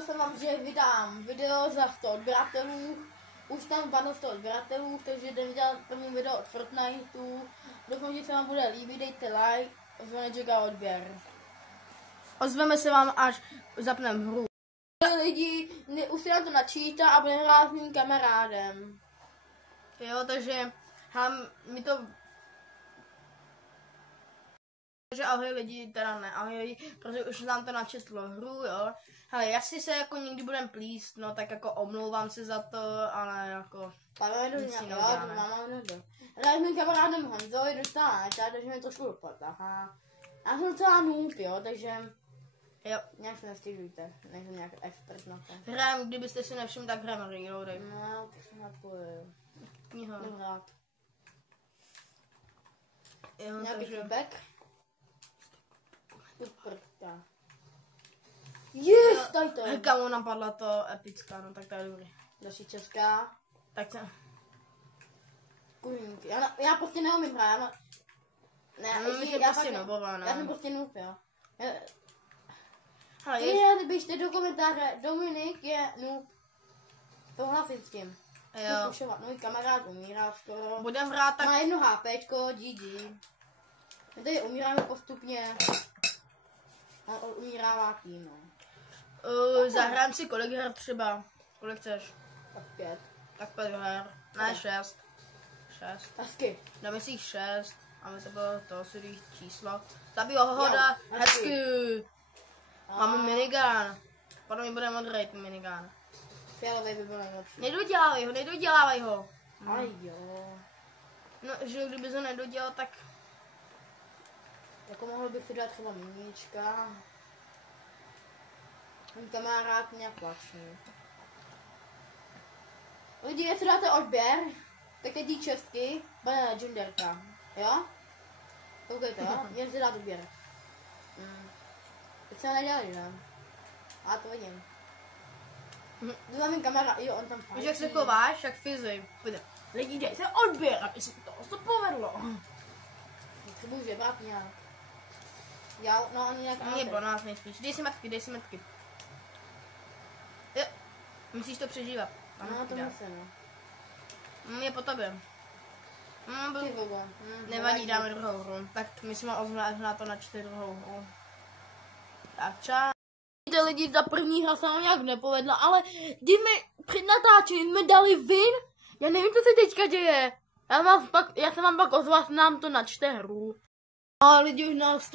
jsem vám, že vydám video za 100 odběratelů. Už tam padlo 100 odběratelů, takže jdem dělat první video od Fortniteu. Doufám, že se vám bude líbit, dejte like, zvoneček a odběr. Ozveme se vám, až zapneme hru. Lidi, už si na to načítá a budeme hrát s mým kamarádem. Jo, takže mi to... Takže ahoj lidi, teda ne ahoj lidi, protože už nám to načetlo hru, jo. Hele, jestli se jako někdy budem plíst, no tak jako omlouvám se za to, ale jako... Ale nic si neuděláme. Ale s mým kamarádem Honzoj dostala neča, takže mi trošku dopadla, aha. Já jsem docela noob, jo, takže... Jo, nějak se nestěžujte, nejsem nějak expert na to. Hrajem, kdybyste si nevšimli, tak hrajeme Reloadej. No, to jsem napojil. Kniha. Nehrát. Jo, nějaký feedback? Yes, tady to je. Kamo, napadla to epická, no tak to je dobrý. Další česká. Tak to. Kurníky. Já prostě neumím hrát, já jsem prostě noob, jo. Běžte do komentáře, Dominik je noob. Souhlasím s tím. Jo. Můj kamarád umírá skoro. Budem hrát tak... Má 1 HPčko, GG. My tady umíráme postupně. On umírává tým, no. Zahrám si kolik her třeba. Kolik chceš? Tak 5. Tak 5 her. Ne, 6. 6. Hezky. Dáme si 6. Máme to bylo to si číslo. Zabij ho, hoda. Hezky. Máme minigun. Potom mi bude modrý minigun. Fialový by byl nejlepší. Nedodělávej ho. Ale jo. No, že kdyby to nedodělal, tak... Jako mohl bych si dát třeba minička. Můj kamarád nějak plačí. Lidi, jestli dáte odběr, tak teď tý čestky, bude legendarka. Jo? Koukejte, jo? Měl si dát odběr. Teď se ho nedělali, ne? A to vidím. To za mým kamarád, jo, on tam fajčí. Víš, jak se chováš, jak fyzi. Lidi, dejte odběr, aby se to povedlo. Potřebuji žebrat nějak. Já, no ani nějak náhle. Nebo nás nejspíš. Dej si matky. Jo. Musíš to přežívat. No, to musím. Je po tobě. Nevadí, dáme druhou hru. Tak my jsme ozvládli to na 4. hru. Tak čau. Víte lidi, ta první hra se nám nějak nepovedla, ale když mi před natáčením jsme dali win, já nevím, co se teďka děje. Já jsem vám pak ozval, nám to načte hru. A lidi už nás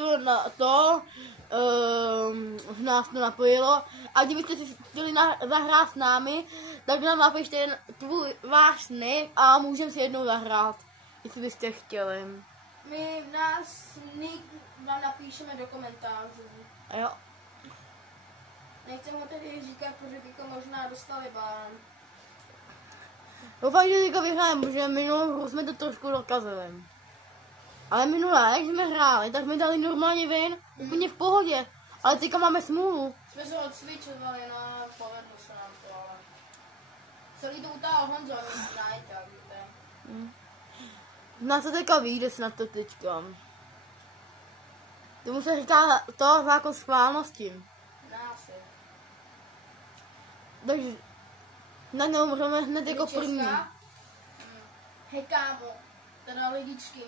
to napojilo. A kdybyste si chtěli zahrát s námi, tak nám napište váš nick a můžeme si jednou zahrát, jestli byste chtěli. My nick vám napíšeme do komentářů. Jo. Nechcem ho tedy říkat, protože bychom možná dostali ban. Doufám, že teďka vyhrajeme, protože minulou hru jsme to trošku dokazili. Ale minulé, jak jsme hráli, tak jsme dali normálně win, úplně v pohodě. Ale teďka máme smůlu. Jsme se odsvičovali, no, povedlo se nám to, ale... Celý to utáhl Honzo, ne, tak víte. Nás se teďka vyjde snad to teďka. Tomu se říká to zákon schválnosti. Nási. Takže... Hned neumřeme hned jako první. Hej kámo. Teda lidičky,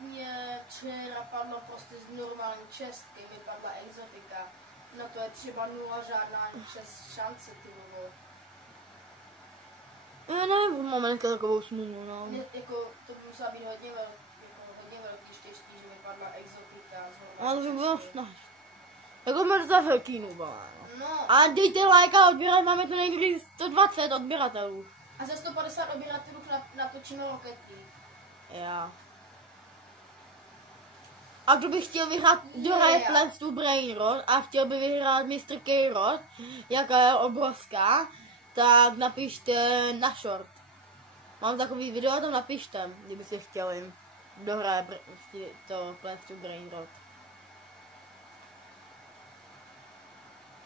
mě včera padlo prostě z normální čestky, mi padla exotika. No to je třeba 0 žádná šance, ty vole. Já nevím, mám dneska takovou smůlu, no. Jako, to by musela být hodně velký štěstí, že mi padla exotika. Ale to by bylo snad. Jako mrzá velký nuba, no. A dejte like a odběrat, máme tu někdy 120 odběratelů. A za 150 odběratelů natočíme lokety. Já. A kdo by chtěl vyhrát, kdo hraje Plants to Brainrot a chtěl by vyhrát Mr. K-Rod, jaká je obrovská, tak napište na short. Mám takový video, tam napište, kdybyste chtěli, kdo hraje to Plants to Brainrot.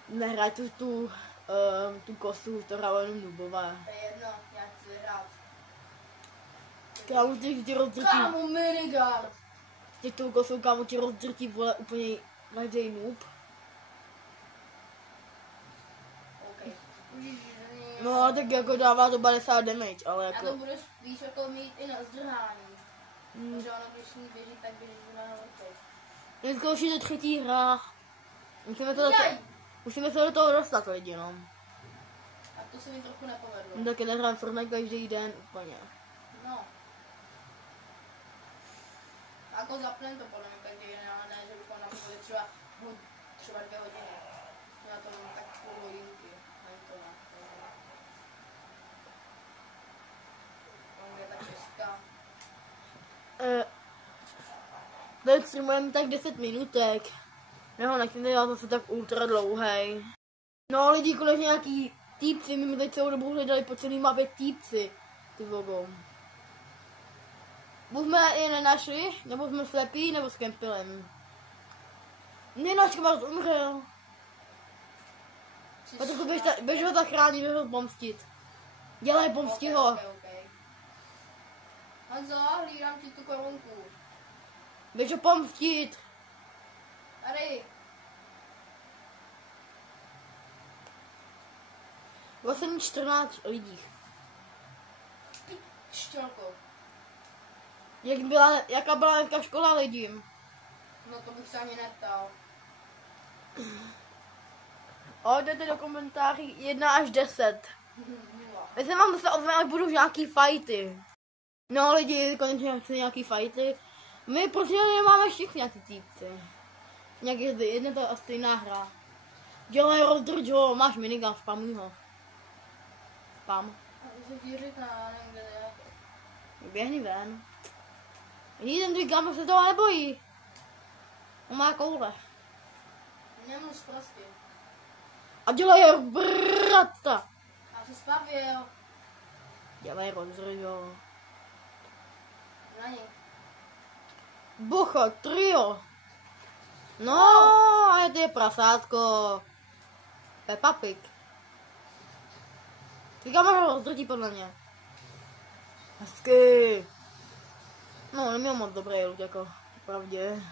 Nehraj tu kosu, to hraje jenom nubové. To je jedno, já chci vyhrát. Kámo, ti rozdrtí. Kámo, minigun. Teď tou kosou, kámo, ti rozdrtí, vole, úplně každej noob. No, tak jako dává to 50 damage, ale jako... A to bude spíš jako mít i na zdrhání. Protože ono, když ní běží, tak běží na lepej. Dneska už je to třetí hra. Musíme se do toho dostat lidi, no. A to se mi trochu nepovedlo. No, taky nehrám Fortnite každý den úplně. No. Jako zapnem to podle mě každý den, ale ne, že bychom napovedli třeba 2 hodiny. Na to mám tak půl hodinky. Teď streamujeme tak 10 minutek. Nebo nechci dělat zase tak ultra dlouhej. No lidi, konečně nějaký týpci, my teď celou dobu hledali po celý mapě týpci. Ty vogo. Buď jsme je nenašli, nebo jsme slepí, nebo s kempilem. Nenačka vás umřel. A trochu běž ho zachránit, běž ho pomstit. Dělej, pomsti ho. Okay. Hanzo, hlídám ti tu korunku. Běž ho pomstit. Tady. Vlastně 14 lidí. Štělko. Jaká byla dneska škola lidí? No to bych se ani neptal. Jdete do komentáří 1 až 10. Já se vám zase ozvem, až budu nějaký fighty. No lidi, konečně chci nějaký fighty. My prostě nemáme všichni nějaký týpci. Nějaký jedna to stejná hra. Dělej, rozdrž ho, máš minigun, spamuj ho. Spam. A to ti říká, nevím kde je. Běhni ven. Ten tvůj kámo se toho nebojí. On má koule. Nemůžu prostě. A dělej, brata. A se spavil. Dělej, rozdrž ho. Na ní. Bocha, trio. No, a ty je prasátko. Peppa Pig. Ty kameru rozdrtí podle mě. Hezky. No, neměl moc dobrý loot, jako, pravdě.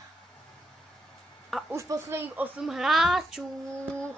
A už posledních 8 hráčů.